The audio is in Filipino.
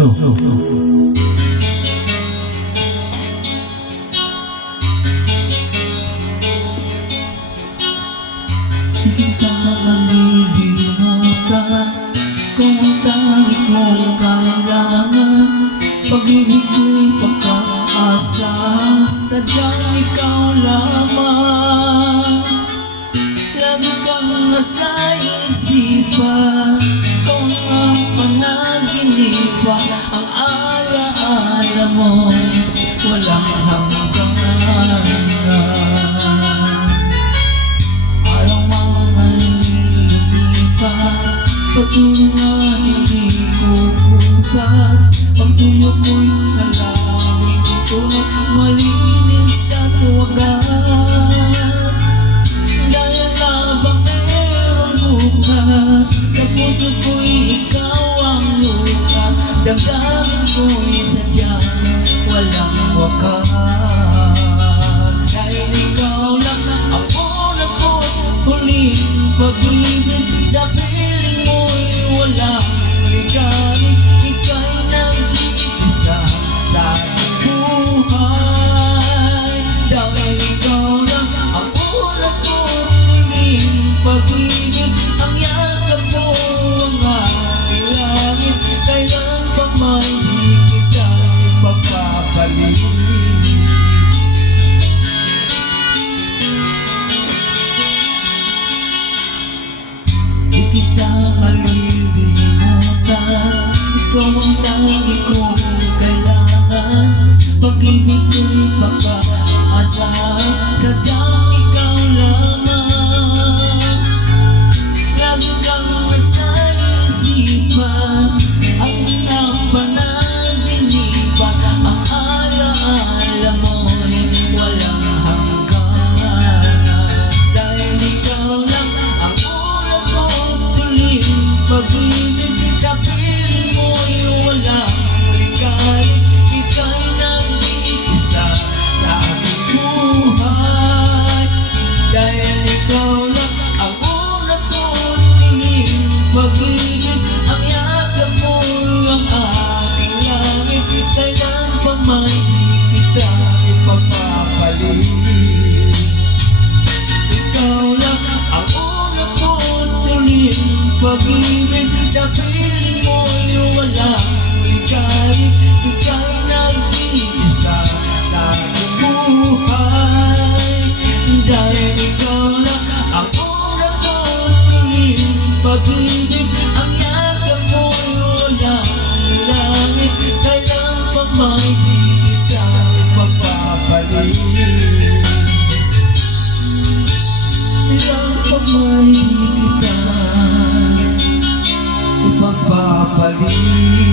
Pedro. Di kita malilimutan kung ang tangi kong kailangan. Pag-ibig ko'y pagkaasa, sadyang ikaw lamang. Lagi kang nasa isipan, kung ang panaginipan, ang alaala mo walang hanggan. Araw-araw lumipas, patuloy na hindi kukupas. Pagsuyo ko'y nalawin ko't malinis at wagas. Dahil labang merong bukas, sa puso ko'y ikaw ang lukas. Damdamin ko'y sadyang walang wakas. Dahil ikaw lang ang unang ko't huling pag-ibig. Sa piling mo'y walang ligalig. Ika'y nag-iisa sa aking buhay. Dahil ikaw lang ang unang ko't huling pag-ibig. Ang yakap mo ang aking langit. Kailan pa man di kita ipagpapalit. Di kita malilimutan, ikaw ang tangi kong kailangan. Pag-ibig ko'y pagkaasa, sadyang ikaw lamang. Lagi kang nasa isipan, ang napanaginipan, ang alaala mo'y walang hanggan. Dahil ikaw lang ang unang ko't huling pag-ibig. Sa piling mo'y walang ligalig. Ika'y nag-iisa sa aking buhay. Dahil ikaw lang ang unang ko't huling pag-ibig. Ang yakap mo'y ang aking langit. Kailan pa man di kita ipagpapalit. Ikaw lang ang unang ko't huling pag-ibig. Sa piling mo'y walang ligalig. Ika'y nag-iisa sa aking buhay. Dahil ikaw lang ang unang ko't huling pag-ibig. Ang yakap mo'y walang langit. Kailan pa man di kita ipagpapalit. Kailan pa man di kita ipagpapalit.